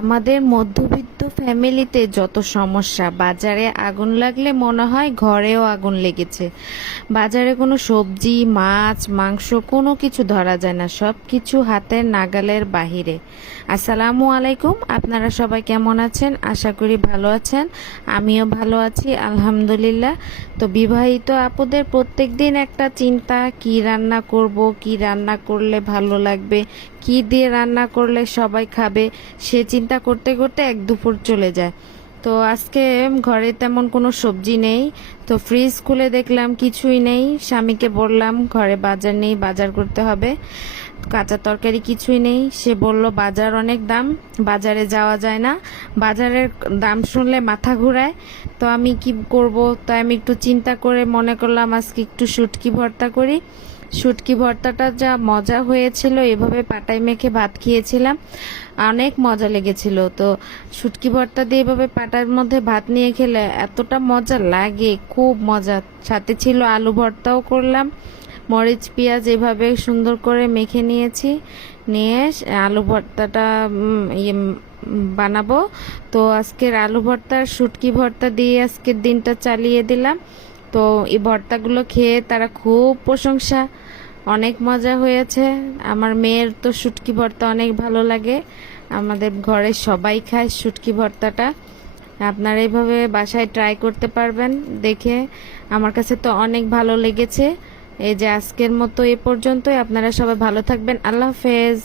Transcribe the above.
আমাদের মধ্যবিত্ত ফ্যামিলিতে যত সমস্যা, বাজারে আগুন লাগলে মনে হয় ঘরেও আগুন লেগেছে। বাজারে কোনো সবজি, মাছ, মাংস কোনো কিছু ধরা যায় না, সব কিছু হাতের নাগালের বাহিরে। আসসালামু আলাইকুম, আপনারা সবাই কেমন আছেন? আশা করি ভালো আছেন। আমিও ভালো আছি, আলহামদুলিল্লাহ। তো বিবাহিত আপুদের প্রত্যেক দিন একটা চিন্তা, কি রান্না করব, কি রান্না করলে ভালো লাগবে, কি দিয়ে রান্না করলে সবাই খাবে, সে চিন্তা করতে করতে এক দুপুর চলে যায়। তো আজকে ঘরে তেমন কোনো সবজি নেই, তো ফ্রিজ খুলে দেখলাম কিছুই নেই। স্বামীকে বললাম ঘরে বাজার নেই, বাজার করতে হবে, কাঁচা তরকারি কিছুই নেই। সে বলল বাজার অনেক দাম, বাজারে যাওয়া যায় না, বাজারের দাম শুনলে মাথা ঘুরায়। তো আমি কি করব, তাই আমি একটু চিন্তা করে মনে করলাম আজকে একটু শুটকি ভর্তা করি। শুটকি ভর্তাটা যা মজা হয়েছিল, এভাবে পাটায় মেখে ভাত খেয়েছিলাম, অনেক মজা লেগেছিল। তো শুটকি ভর্তা দিয়ে এভাবে পাটার মধ্যে ভাত নিয়ে খেলে এতটা মজা লাগে, খুব মজা। সাথে ছিল আলু ভর্তাও করলাম, মরিচ পেঁয়াজ এভাবে সুন্দর করে মেখে নিয়েছি, নিয়ে আলু ভর্তাটা বানাবো। তো আজকের আলু ভর্তা শুটকি ভর্তা দিয়ে আজকের দিনটা চালিয়ে দিলাম। তো এই ভর্তাগুলো খেয়ে তারা খুব প্রশংসা, অনেক মজা হয়েছে। আমার মেয়ের তো শুটকি ভর্তা অনেক ভালো লাগে, আমাদের ঘরে সবাই খায় শুটকি ভর্তাটা। আপনারা এইভাবে বাসায় ট্রাই করতে পারবেন দেখে, আমার কাছে তো অনেক ভালো লেগেছে। এই যে আজকের মতো এ পর্যন্তই, আপনারা সবাই ভালো থাকবেন, আল্লাহ হাফেজ।